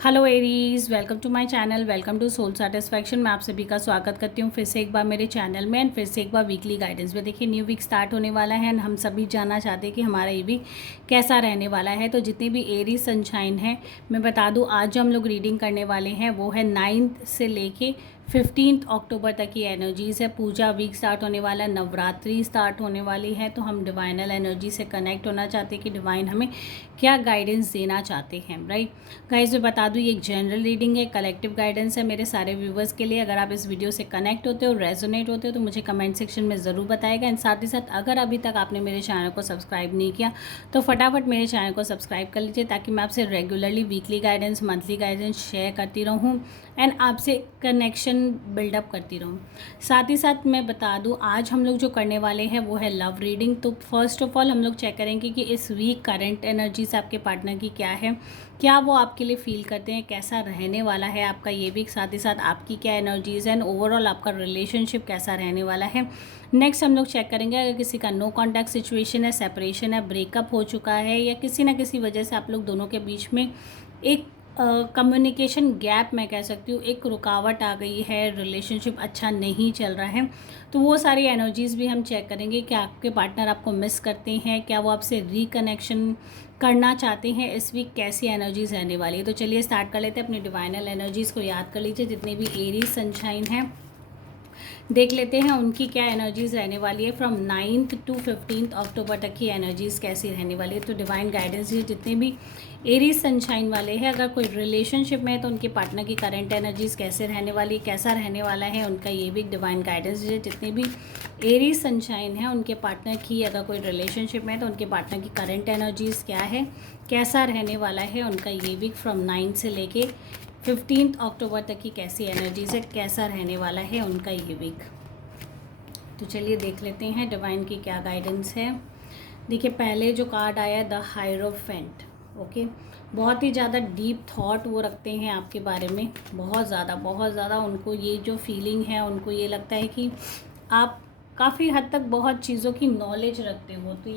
Hello Aries, welcome to my channel, welcome to soul satisfaction. मैं आप सभी का स्वागत करती हूँ फिर से एक बार मेरे चैनल में एंड फिर से एक बार वीकली गाइडेंस में। देखिए, न्यू वीक स्टार्ट होने वाला है एंड हम सभी जानना चाहते हैं कि हमारा ये वीक कैसा रहने वाला है। तो जितने भी एरीज सनशाइन है, मैं बता दूँ आज जो हम लोग रीडिंग करने वाले हैं वो है 9th से लेके 15 अक्टूबर तक की एनर्जीज़ है। पूजा वीक स्टार्ट होने वाला है, नवरात्रि स्टार्ट होने वाली है, तो हम डिवाइनल एनर्जी से कनेक्ट होना चाहते हैं कि डिवाइन हमें क्या गाइडेंस देना चाहते हैं। राइट गाइज, मैं बता दूँ ये एक जनरल रीडिंग है, कलेक्टिव गाइडेंस है मेरे सारे व्यूवर्स के लिए। अगर आप इस वीडियो से कनेक्ट होते हो, रेजोनेट होते हो, तो मुझे कमेंट सेक्शन में ज़रूर बताएगा। एंड साथ ही साथ अगर अभी तक आपने मेरे चैनल को सब्सक्राइब नहीं किया तो फटाफट मेरे चैनल को सब्सक्राइब कर लीजिए, ताकि मैं आपसे regularly weekly guidance, monthly guidance share करती रहूँ एंड आपसे कनेक्शन बिल्डअप करती रहूँ। साथ ही साथ मैं बता दूँ आज हम लोग जो करने वाले हैं वो है लव रीडिंग। तो फर्स्ट ऑफ ऑल हम लोग चेक करेंगे कि इस वीक करंट एनर्जीज आपके पार्टनर की क्या है, क्या वो आपके लिए फील करते हैं, कैसा रहने वाला है आपका ये वीक। साथ ही साथ आपकी क्या एनर्जीज हैं, ओवरऑल आपका रिलेशनशिप कैसा रहने वाला है। नेक्स्ट हम लोग चेक करेंगे अगर किसी का नो कॉन्टैक्ट सिचुएशन है, सेपरेशन है, ब्रेकअप हो चुका है, या किसी ना किसी वजह से आप लोग दोनों के बीच में एक कम्युनिकेशन गैप, मैं कह सकती हूँ एक रुकावट आ गई है, रिलेशनशिप अच्छा नहीं चल रहा है, तो वो सारी एनर्जीज़ भी हम चेक करेंगे कि आपके पार्टनर आपको मिस करते हैं, क्या वो आपसे रिकनेक्शन करना चाहते हैं। इस वीक कैसी एनर्जीज रहने वाली है। तो चलिए स्टार्ट कर लेते हैं। अपनी डिवाइनल एनर्जीज़ को याद कर लीजिए, जितने भी एरीज सनशाइन हैं देख लेते हैं उनकी क्या एनर्जीज रहने वाली है। फ्रॉम 9th to 15th अक्टूबर तक की एनर्जीज कैसी रहने वाली है। तो डिवाइन गाइडेंस ये जितने भी एरीज सनशाइन वाले हैं, अगर कोई रिलेशनशिप में है तो उनके पार्टनर की करंट एनर्जीज कैसे रहने वाली है, कैसा रहने वाला है उनका ये भी डिवाइन गाइडेंस है। जितने भी एरीज सनशाइन है उनके पार्टनर की, अगर कोई रिलेशनशिप में है तो उनके पार्टनर की करंट एनर्जीज क्या है, कैसा रहने वाला है उनका ये वीक। फ्रॉम 9 से लेके 15 अक्टूबर तक की कैसी एनर्जीज है, कैसा रहने वाला है उनका ये वीक। तो चलिए देख लेते हैं डिवाइन की क्या गाइडेंस है। देखिए, पहले जो कार्ड आया द हायरोफेंट। ओके, बहुत ही ज़्यादा डीप थॉट वो रखते हैं आपके बारे में, बहुत ज़्यादा उनको ये जो फीलिंग है, उनको ये लगता है कि आप काफ़ी हद तक बहुत चीज़ों की नॉलेज रखते हो। तो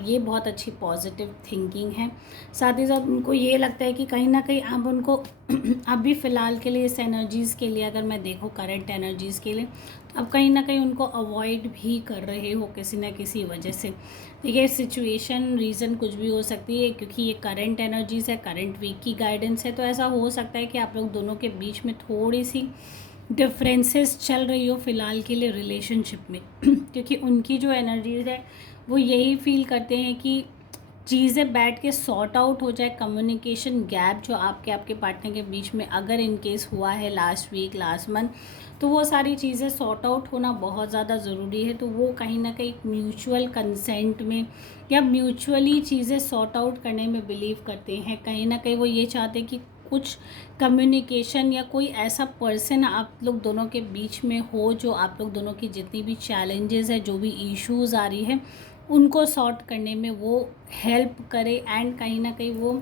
ये बहुत अच्छी पॉजिटिव थिंकिंग है। साथ ही साथ उनको ये लगता है कि कहीं ना कहीं आप उनको अभी फ़िलहाल के लिए इस एनर्जीज़ के लिए, अगर मैं देखूँ करंट एनर्जीज़ के लिए, तो आप कहीं ना कहीं उनको अवॉइड भी कर रहे हो किसी न किसी वजह से। देखिए, सिचुएशन रीज़न कुछ भी हो सकती है, क्योंकि ये करंट एनर्जीज़ है, करंट वीक की गाइडेंस है। तो ऐसा हो सकता है कि आप लोग दोनों के बीच में थोड़ी सी डिफरेंसेस चल रही हो फ़िलहाल के लिए रिलेशनशिप में क्योंकि उनकी जो एनर्जीज है वो यही फील करते हैं कि चीज़ें बैठ के सॉर्ट आउट हो जाए। कम्युनिकेशन गैप जो आपके पार्टनर के बीच में अगर इन केस हुआ है लास्ट वीक, लास्ट मंथ, तो वो सारी चीज़ें सॉर्ट आउट होना बहुत ज़्यादा ज़रूरी है। तो वो कहीं ना कहीं म्यूचुअल कंसेंट में या म्यूचुअली चीज़ें सॉर्ट आउट करने में बिलीव करते हैं। कहीं ना कहीं वो ये चाहते हैं कि कुछ कम्युनिकेशन या कोई ऐसा पर्सन आप लोग दोनों के बीच में हो जो आप लोग दोनों की जितनी भी चैलेंजेस है, जो भी इश्यूज़ आ रही है, उनको सॉर्ट करने में वो हेल्प करे। एंड कहीं ना कहीं वो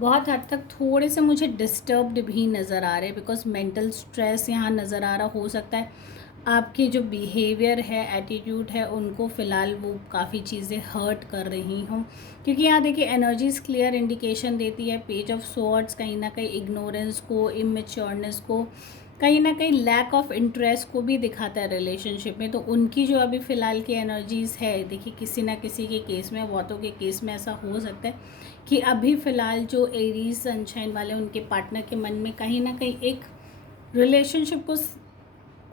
बहुत हद तक थोड़े से मुझे डिस्टर्ब्ड भी नज़र आ रहे हैं, बिकॉज मेंटल स्ट्रेस यहाँ नज़र आ रहा। हो सकता है आपके जो बिहेवियर है, एटीट्यूड है, उनको फ़िलहाल वो काफ़ी चीज़ें हर्ट कर रही हों। क्योंकि यहाँ देखिए एनर्जीज़ क्लियर इंडिकेशन देती है। पेज ऑफ स्वॉर्ड्स कहीं ना कहीं इग्नोरेंस को, इमेच्योरनेस को, कहीं ना कहीं लैक ऑफ इंटरेस्ट को भी दिखाता है रिलेशनशिप में। तो उनकी जो अभी फ़िलहाल की एनर्जीज़ है, देखिए किसी ना किसी के केस में, बहुतों के केस में ऐसा हो सकता है कि अभी फ़िलहाल जो एरीज सनशाइन वाले उनके पार्टनर के मन में कहीं ना कहीं एक रिलेशनशिप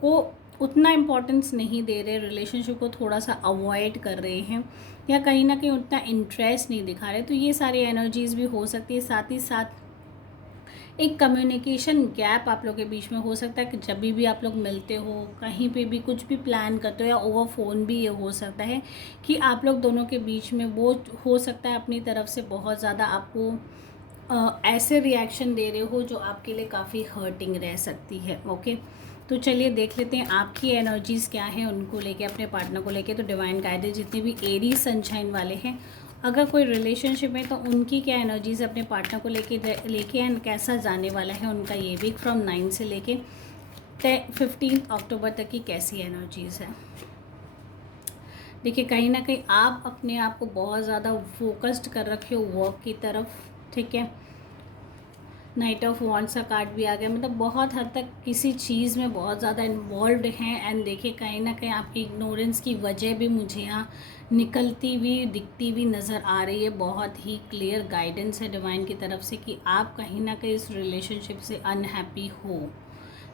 को उतना इम्पोर्टेंस नहीं दे रहे, रिलेशनशिप को थोड़ा सा अवॉइड कर रहे हैं, या कहीं ना कहीं उतना इंटरेस्ट नहीं दिखा रहे। तो ये सारी एनर्जीज़ भी हो सकती है। साथ ही साथ एक कम्युनिकेशन गैप आप लोग के बीच में हो सकता है कि जब भी आप लोग मिलते हो, कहीं पे भी कुछ भी प्लान करते हो, या ओवर फ़ोन भी ये हो सकता है कि आप लोग दोनों के बीच में वो हो सकता है अपनी तरफ से बहुत ज़्यादा आपको ऐसे रिएक्शन दे रहे हो जो आपके लिए काफ़ी हर्टिंग रह सकती है। ओके, तो चलिए देख लेते हैं आपकी एनर्जीज़ क्या है उनको लेके, अपने पार्टनर को लेके। तो डिवाइन गाइडेंस जितने भी एरीज सनशाइन वाले हैं, अगर कोई रिलेशनशिप है तो उनकी क्या एनर्जीज़ अपने पार्टनर को लेके एंड कैसा जाने वाला है उनका ये वीक। फ्रॉम 9 से लेके 15 अक्टूबर तक की कैसी एनर्जीज़ है। देखिए, कहीं ना कहीं आप अपने आप को बहुत ज़्यादा फोकस्ड कर रखे हो वर्क की तरफ, ठीक है। नाइट ऑफ वॉन्ड्स का कार्ड भी आ गया, मतलब बहुत हद तक किसी चीज़ में बहुत ज़्यादा इन्वॉल्व्ड हैं। एंड देखिए कहीं ना कहीं आपकी इग्नोरेंस की वजह भी मुझे यहाँ निकलती हुई दिखती हुई नज़र आ रही है। बहुत ही क्लियर गाइडेंस है डिवाइन की तरफ से कि आप कहीं ना कहीं इस रिलेशनशिप से अनहैप्पी हो।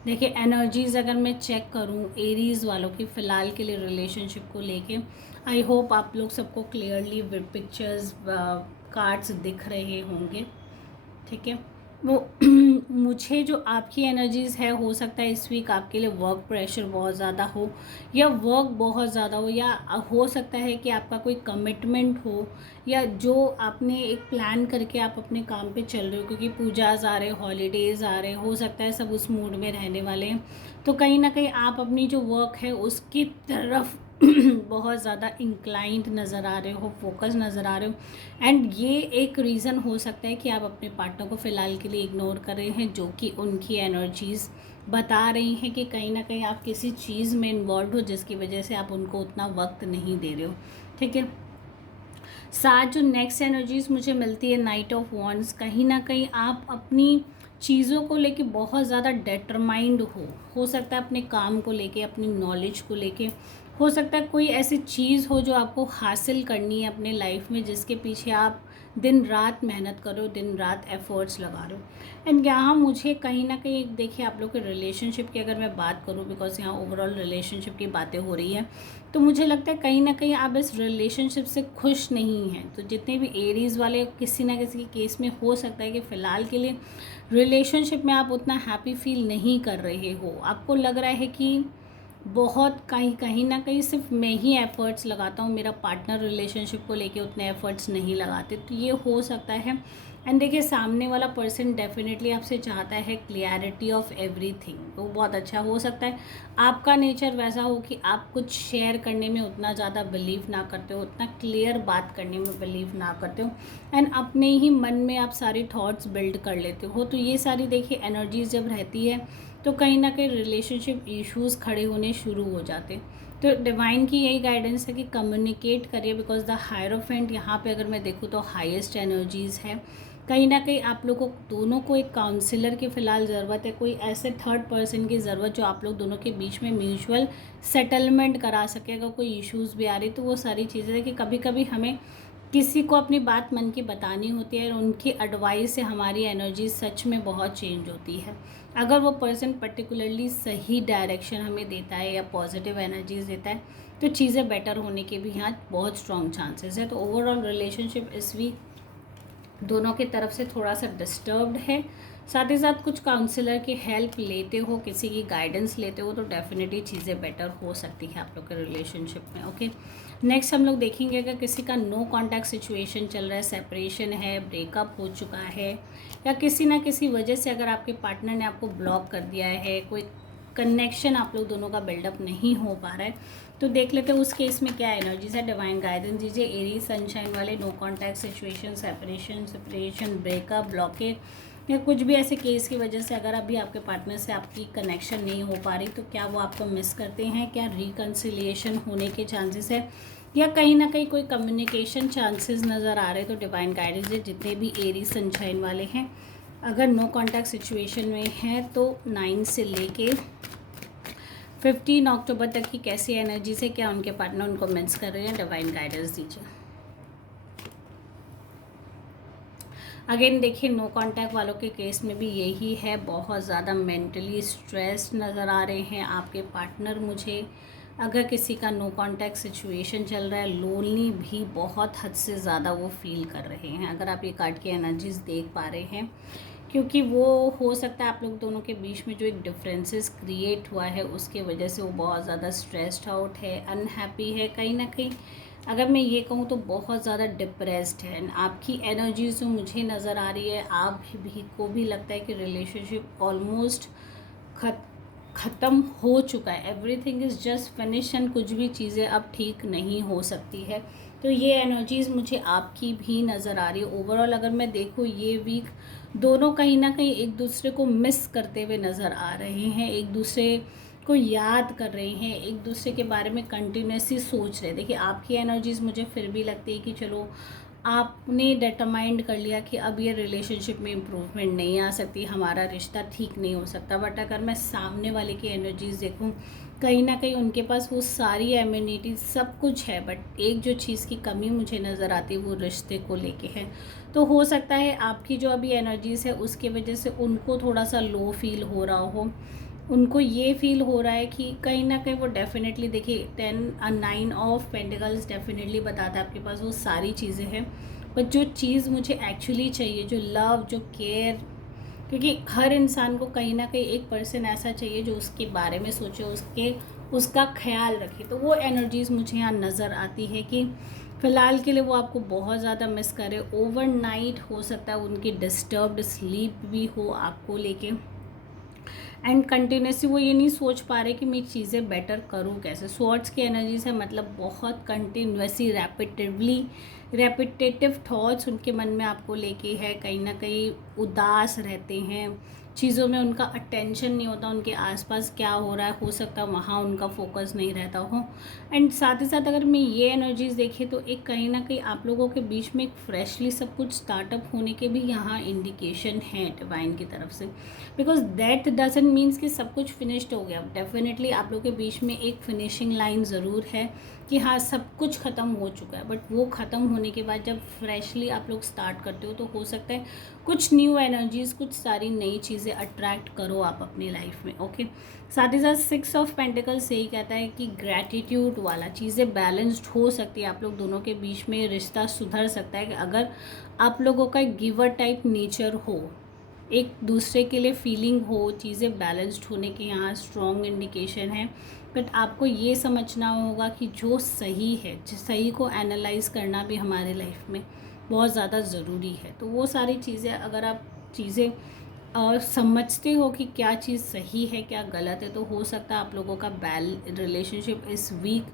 देखिए एनर्जीज़ अगर मैं चेक करूं एरीज़ वालों की फ़िलहाल के लिए रिलेशनशिप को लेके, आई होप आप लोग सबको क्लियरली पिक्चर्स कार्ड्स दिख रहे होंगे। ठीक है, वो मुझे जो आपकी एनर्जीज़ है, हो सकता है इस वीक आपके लिए वर्क प्रेशर बहुत ज़्यादा हो या वर्क बहुत ज़्यादा हो, या हो सकता है कि आपका कोई कमिटमेंट हो या जो आपने एक प्लान करके आप अपने काम पे चल रहे हो, क्योंकि पूजाज आ रहे, हॉलीडेज़ आ रहे, हो सकता है सब उस मूड में रहने वाले हैं। तो कहीं ना कहीं आप अपनी जो वर्क है उसकी तरफ बहुत ज़्यादा इंक्लाइंड नज़र आ रहे हो, फोकस नज़र आ रहे हो। एंड ये एक रीज़न हो सकता है कि आप अपने पार्टनर को फ़िलहाल के लिए इग्नोर कर रहे हैं, जो कि उनकी एनर्जीज़ बता रही हैं कि कहीं ना कहीं आप किसी चीज़ में इन्वॉल्व हो जिसकी वजह से आप उनको उतना वक्त नहीं दे रहे हो। ठीक है, साथ जो नेक्स्ट एनर्जीज़ मुझे मिलती है नाइट ऑफ वॉन्ड्स, कहीं ना कहीं आप अपनी चीज़ों को लेके बहुत ज़्यादा डिटरमाइंड हो सकता है अपने काम को लेके, अपनी नॉलेज को लेके, हो सकता है कोई ऐसी चीज़ हो जो आपको हासिल करनी है अपने लाइफ में, जिसके पीछे आप दिन रात मेहनत कर रहे हो, दिन रात एफर्ट्स लगा रहे हो। एंड यहाँ मुझे कहीं ना कहीं देखिए आप लोग के रिलेशनशिप की अगर मैं बात करूँ, बिकॉज यहाँ ओवरऑल रिलेशनशिप की बातें हो रही हैं, तो मुझे लगता है कहीं ना कहीं आप इस रिलेशनशिप से खुश नहीं हैं। तो जितने भी एरीज़ वाले किसी ना किसी के केस में हो सकता है कि फ़िलहाल के लिए रिलेशनशिप में आप उतना हैप्पी फील नहीं कर रहे हो। आपको लग रहा है कि बहुत कहीं ना कहीं सिर्फ मैं ही एफ़र्ट्स लगाता हूँ, मेरा पार्टनर रिलेशनशिप को लेके उतने एफ़र्ट्स नहीं लगाते। तो ये हो सकता है। एंड देखिए सामने वाला पर्सन डेफिनेटली आपसे चाहता है क्लियरिटी ऑफ एवरीथिंग, तो बहुत अच्छा हो सकता है आपका नेचर वैसा हो कि आप कुछ शेयर करने में उतना ज़्यादा बिलीव ना करते हो, उतना क्लियर बात करने में बिलीव ना करते हो, एंड अपने ही मन में आप सारे थॉट्स बिल्ड कर लेते हो। तो ये सारी देखिए एनर्जीज जब रहती है तो कहीं ना कहीं रिलेशनशिप इश्यूज़ खड़े होने शुरू हो जाते। तो डिवाइन की यही गाइडेंस है कि कम्युनिकेट करिए, बिकॉज द हायरोफेंट यहाँ पे अगर मैं देखूँ तो हाईएस्ट एनर्जीज़ है। कहीं ना कहीं आप लोगों को दोनों को एक काउंसलर की फ़िलहाल ज़रूरत है, कोई ऐसे थर्ड पर्सन की ज़रूरत जो आप लोग दोनों के बीच में म्यूचुअल सेटलमेंट करा सके। अगर कोई इश्यूज़ भी आ रही तो वो सारी चीज़ें कि कभी कभी हमें किसी को अपनी बात मन की बतानी होती है और उनकी एडवाइस से हमारी एनर्जी सच में बहुत चेंज होती है। अगर वो पर्सन पर्टिकुलरली सही डायरेक्शन हमें देता है या पॉजिटिव एनर्जीज देता है तो चीज़ें बेटर होने के भी यहाँ बहुत स्ट्रॉन्ग चांसेस है। तो ओवरऑल रिलेशनशिप इस वीक दोनों की तरफ से थोड़ा सा डिस्टर्ब्ड है। साथ ही साथ कुछ काउंसलर की हेल्प लेते हो, किसी की गाइडेंस लेते हो तो डेफिनेटली चीज़ें बेटर हो सकती है आप लोग के रिलेशनशिप में। ओके, नेक्स्ट हम लोग देखेंगे अगर किसी का नो कॉन्टैक्ट सिचुएशन चल रहा है, सेपरेशन है, ब्रेकअप हो चुका है, या किसी ना किसी वजह से अगर आपके पार्टनर ने आपको ब्लॉक कर दिया है, कोई कनेक्शन आप लोग दोनों का बिल्डअप नहीं हो पा रहा है, तो देख लेते हैं उस केस में क्या एनर्जीज है। डिवाइन गाइडेंस दीजिए एरी सनशाइन वाले, no contact situation, separation, breakup, blockage या कुछ भी ऐसे केस की वजह से अगर अभी आपके पार्टनर से आपकी कनेक्शन नहीं हो पा रही, तो क्या वो आपको मिस करते हैं, क्या रिकन्सिलिएशन होने के चांसेस है, या कहीं ना कहीं कोई कम्युनिकेशन चांसेस नज़र आ रहे हैं। तो डिवाइन गाइडेंस है जितने भी एरी सनशाइन वाले हैं, अगर नो कॉन्टैक्ट सिचुएशन में हैं तो 9 से लेके 15 अक्टूबर तक की कैसी एनर्जी से क्या उनके पार्टनर उनको मिस कर रहे हैं, डिवाइन गाइडेंस दीजिए। अगेन देखिए नो कांटेक्ट वालों के केस में भी यही है, बहुत ज़्यादा मेंटली स्ट्रेस्ड नज़र आ रहे हैं आपके पार्टनर मुझे। अगर किसी का नो कांटेक्ट सिचुएशन चल रहा है, लोनली भी बहुत हद से ज़्यादा वो फील कर रहे हैं, अगर आप ये कार्ड की एनर्जीज देख पा रहे हैं, क्योंकि वो हो सकता है आप लोग दोनों के बीच में जो एक डिफरेंसेस क्रिएट हुआ है उसके वजह से वो बहुत ज़्यादा स्ट्रेस्ड आउट है, अनहैप्पी है, कहीं ना कहीं अगर मैं ये कहूँ तो बहुत ज़्यादा डिप्रेस्ड है। आपकी एनर्जीज जो मुझे नज़र आ रही है, आप भी को भी लगता है कि रिलेशनशिप ऑलमोस्ट ख़त्म हो चुका है, everything is just finish and कुछ भी चीज़ें अब ठीक नहीं हो सकती है। तो ये एनर्जीज़ मुझे आपकी भी नज़र आ रही है। ओवरऑल अगर मैं देखूँ ये वीक दोनों कहीं ना कहीं एक दूसरे को मिस करते हुए नज़र आ रहे हैं, एक दूसरे को याद कर रहे हैं, एक दूसरे के बारे में कंटिन्यूसली सोच रहे हैं। देखिए आपकी एनर्जीज़ मुझे फिर भी लगती है कि चलो आपने डिटरमाइंड कर लिया कि अब ये रिलेशनशिप में इम्प्रूवमेंट नहीं आ सकती, हमारा रिश्ता ठीक नहीं हो सकता। बट अगर मैं सामने वाले की एनर्जीज़ देखूं, कहीं ना कहीं उनके पास वो सारी एम्यूनिटी सब कुछ है, बट एक जो चीज़ की कमी मुझे नज़र आती है वो रिश्ते को लेके है। तो हो सकता है आपकी जो अभी एनर्जीज़ है उसकी वजह से उनको थोड़ा सा लो फील हो रहा हो, उनको ये फील हो रहा है कि कहीं ना कहीं वो डेफिनेटली, देखिए 9 ऑफ पेंटिकल्स डेफिनेटली बताता है आपके पास वो सारी चीज़ें हैं, बट जो चीज़ मुझे एक्चुअली चाहिए, जो लव, जो केयर, क्योंकि हर इंसान को कहीं ना कहीं एक पर्सन ऐसा चाहिए जो उसके बारे में सोचे, उसका ख्याल रखे। तो वो एनर्जीज़ मुझे यहाँ नज़र आती है कि फ़िलहाल के लिए वो आपको बहुत ज़्यादा मिस करे। ओवरनाइट हो सकता है उनकी डिस्टर्ब्ड स्लीप भी हो आपको लेके, एंड कंटिन्यूसली वो ये नहीं सोच पा रहे कि मैं चीज़ें बेटर करूँ कैसे। स्वॉर्ड्स की एनर्जी से मतलब बहुत कंटिन्यूसली रेपिटेटिव थॉट्स उनके मन में आपको लेके है, कहीं ना कहीं उदास रहते हैं, चीज़ों में उनका अटेंशन नहीं होता, उनके आसपास क्या हो रहा है हो सकता है वहाँ उनका फोकस नहीं रहता हो। एंड साथ ही साथ अगर मैं ये एनर्जीज़ देखें तो एक कहीं ना कहीं आप लोगों के बीच में एक फ्रेशली सब कुछ स्टार्टअप होने के भी यहाँ इंडिकेशन है डिवाइन की तरफ से। बिकॉज दैट डजंट मीन्स कि सब कुछ फिनिश्ड हो गया। डेफिनेटली आप लोग के बीच में एक फिनिशिंग लाइन ज़रूर है कि हाँ सब कुछ ख़त्म हो चुका है, बट वो ख़त्म होने के बाद जब फ्रेशली आप लोग स्टार्ट करते हो तो हो सकता है कुछ न्यू एनर्जीज़, कुछ सारी नई चीज़ें अट्रैक्ट करो आप अपनी लाइफ में। ओके, साथ ही साथ 6 ऑफ पेंटिकल्स यही कहता है कि ग्रैटिट्यूड वाला चीज़ें बैलेंस्ड हो सकती है, आप लोग दोनों के बीच में रिश्ता सुधर सकता है कि अगर आप लोगों का गिवर टाइप नेचर हो, एक दूसरे के लिए फीलिंग हो, चीज़ें बैलेंस्ड होने के यहाँ स्ट्रॉन्ग इंडिकेशन है। बट आपको ये समझना होगा कि जो सही है, सही को एनालाइज करना भी हमारे लाइफ में बहुत ज़्यादा ज़रूरी है। तो वो सारी चीज़ें अगर आप चीज़ें समझते हो कि क्या चीज़ सही है क्या गलत है, तो हो सकता है आप लोगों का रिलेशनशिप इस वीक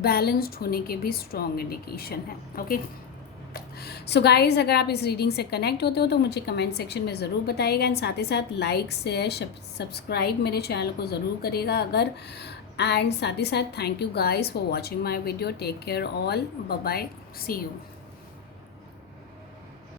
बैलेंस्ड होने के भी स्ट्रॉन्ग इंडिकेशन है। ओके, सो गाइज़, अगर आप इस रीडिंग से कनेक्ट होते हो तो मुझे कमेंट सेक्शन में ज़रूर बताइएगा, एंड साथ ही साथ लाइक शेयर सब्सक्राइब मेरे चैनल को ज़रूर करिएगा अगर, एंड साथ ही साथ thank you guys for watching my video. Take care all, bye bye, see you.